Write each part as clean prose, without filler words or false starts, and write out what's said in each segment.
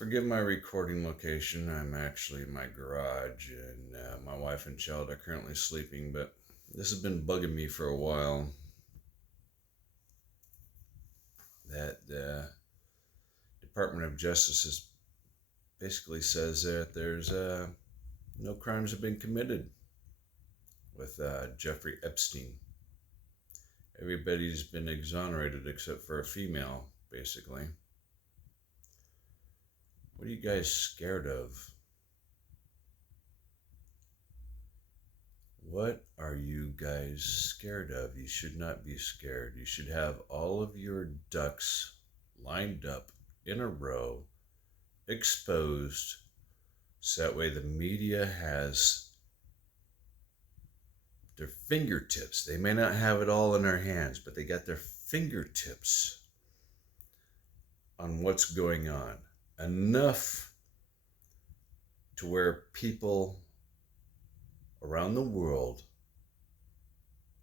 Forgive my recording location. I'm actually in my garage, and my wife and child are currently sleeping, but this has been bugging me for a while. That the Department of Justice basically says that there's no crimes have been committed with Jeffrey Epstein. Everybody's been exonerated except for a female, basically. What are you guys scared of? What are you guys scared of? You should not be scared. You should have all of your ducks lined up in a row, exposed, so that way the media has their fingertips. They may not have it all in their hands, but they got their fingertips on what's going on. Enough to where people around the world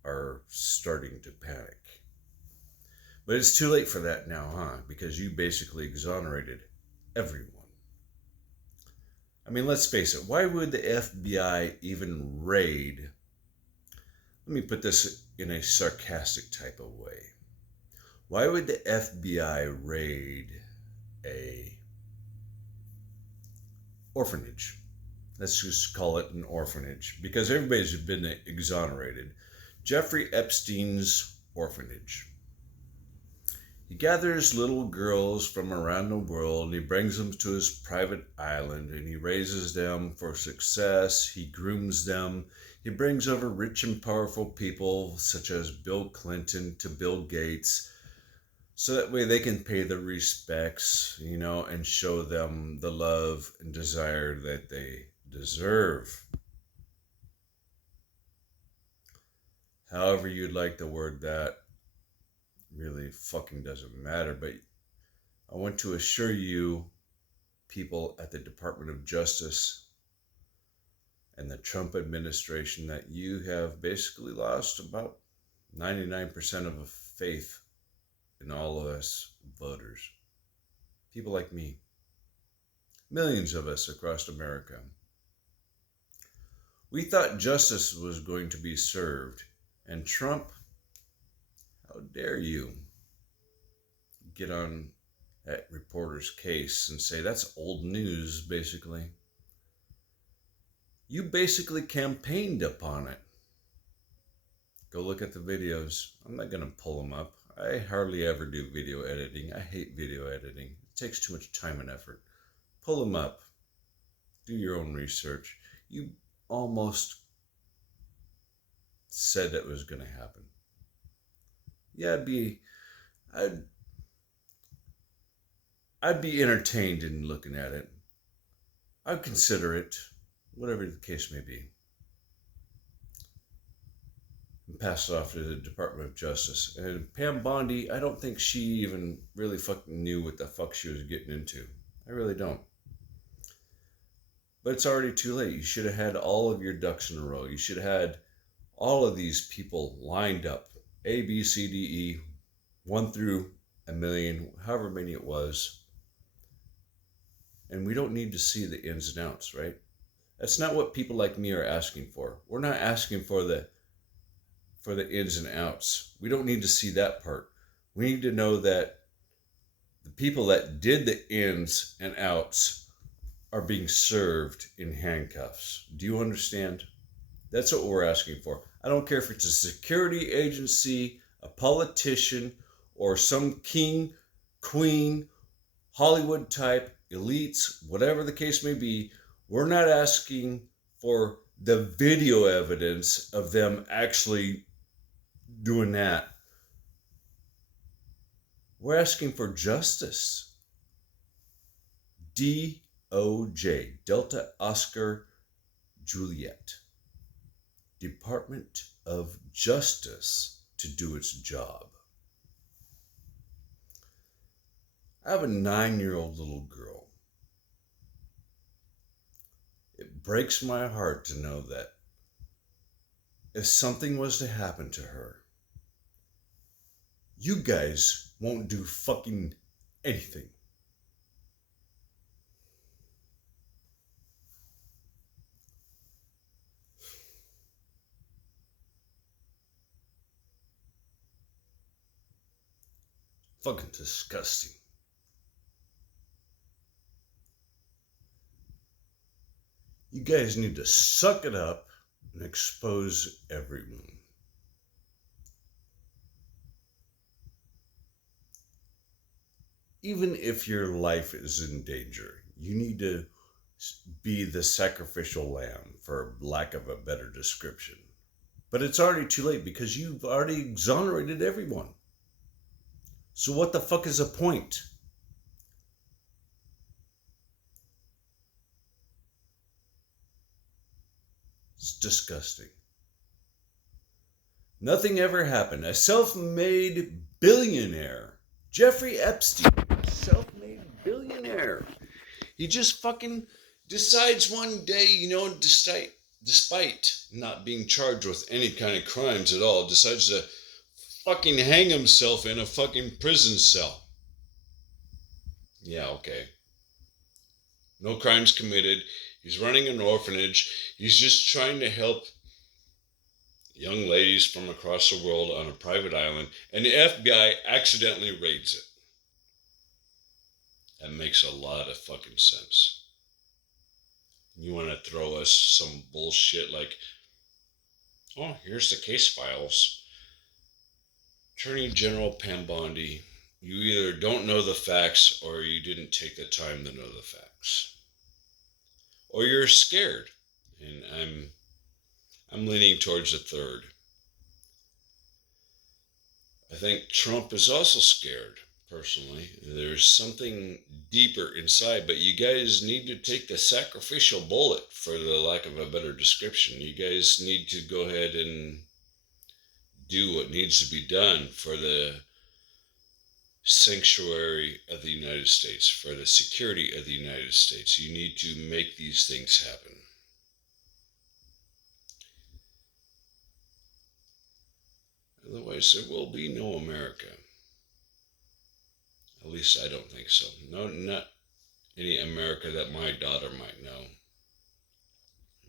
are starting to panic. But it's too late for that now, huh? Because you basically exonerated everyone. I mean, let's face it, why would the FBI even raid? Let me put this in a sarcastic type of way. Why would the FBI raid a orphanage? Let's just call it an orphanage, because everybody's been exonerated. Jeffrey Epstein's orphanage. He gathers little girls from around the world and he brings them to his private island and he raises them for success. He grooms them. He brings over rich and powerful people such as Bill Clinton to Bill Gates, so that way they can pay the respects, and show them the love and desire that they deserve. However you'd like to word that really fucking doesn't matter, but I want to assure you, people at the Department of Justice and the Trump administration, that you have basically lost about 99% of faith in all of us voters. People like me. Millions of us across America. We thought justice was going to be served, and Trump, how dare you get on that reporter's case and say that's old news, basically. You basically campaigned upon it. Go look at the videos. I'm not going to pull them up. I hardly ever do video editing. I hate video editing. It takes too much time and effort. Pull them up. Do your own research. You almost said that was going to happen. Yeah, I'd be entertained in looking at it. I'd consider it, whatever the case may be, and pass it off to the Department of Justice. And Pam Bondi, I don't think she even really fucking knew what the fuck she was getting into. I really don't. But it's already too late. You should have had all of your ducks in a row. You should have had all of these people lined up. A, B, C, D, E, 1 through a million, however many it was. And we don't need to see the ins and outs, right? That's not what people like me are asking for. We're not asking for the ins and outs. We don't need to see that part. We need to know that the people that did the ins and outs are being served in handcuffs. Do you understand? That's what we're asking for. I don't care if it's a security agency, a politician, or some king, queen, Hollywood type, elites, whatever the case may be. We're not asking for the video evidence of them actually doing that. We're asking for justice. D.O.J, Delta Oscar Juliet. Department of Justice to do its job. I have a 9-year-old little girl. It breaks my heart to know that if something was to happen to her, you guys won't do fucking anything. Fucking disgusting. You guys need to suck it up and expose everyone. Even if your life is in danger, you need to be the sacrificial lamb, for lack of a better description. But it's already too late because you've already exonerated everyone. So what the fuck is the point? It's disgusting. Nothing ever happened. A self-made billionaire, Jeffrey Epstein, self-made billionaire. He just fucking decides one day, despite not being charged with any kind of crimes at all, decides to fucking hang himself in a fucking prison cell. Yeah, okay. No crimes committed. He's running an orphanage. He's just trying to help young ladies from across the world on a private island, and the FBI accidentally raids it. That makes a lot of fucking sense. You want to throw us some bullshit like, oh, here's the case files. Attorney General Pam Bondi, you either don't know the facts or you didn't take the time to know the facts. Or you're scared. And I'm leaning towards the third. I think Trump is also scared, personally. There's something deeper inside, but you guys need to take the sacrificial bullet, for the lack of a better description. You guys need to go ahead and do what needs to be done for the sanctuary of the United States, for the security of the United States. You need to make these things happen. Otherwise, there will be no America. At least I don't think so. No, not any America that my daughter might know.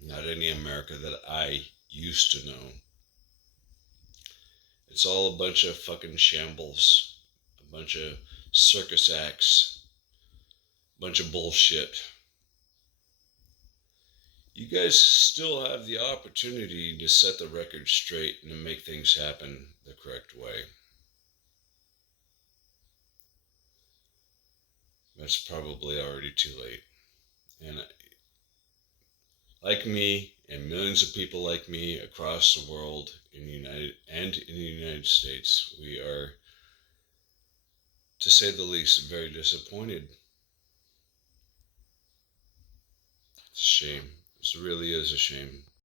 Not any America that I used to know. It's all a bunch of fucking shambles. A bunch of circus acts. A bunch of bullshit. You guys still have the opportunity to set the record straight and to make things happen the correct way. That's probably already too late. And like me, and millions of people like me across the world, in the United States, we are, to say the least, very disappointed. It's a shame. This really is a shame.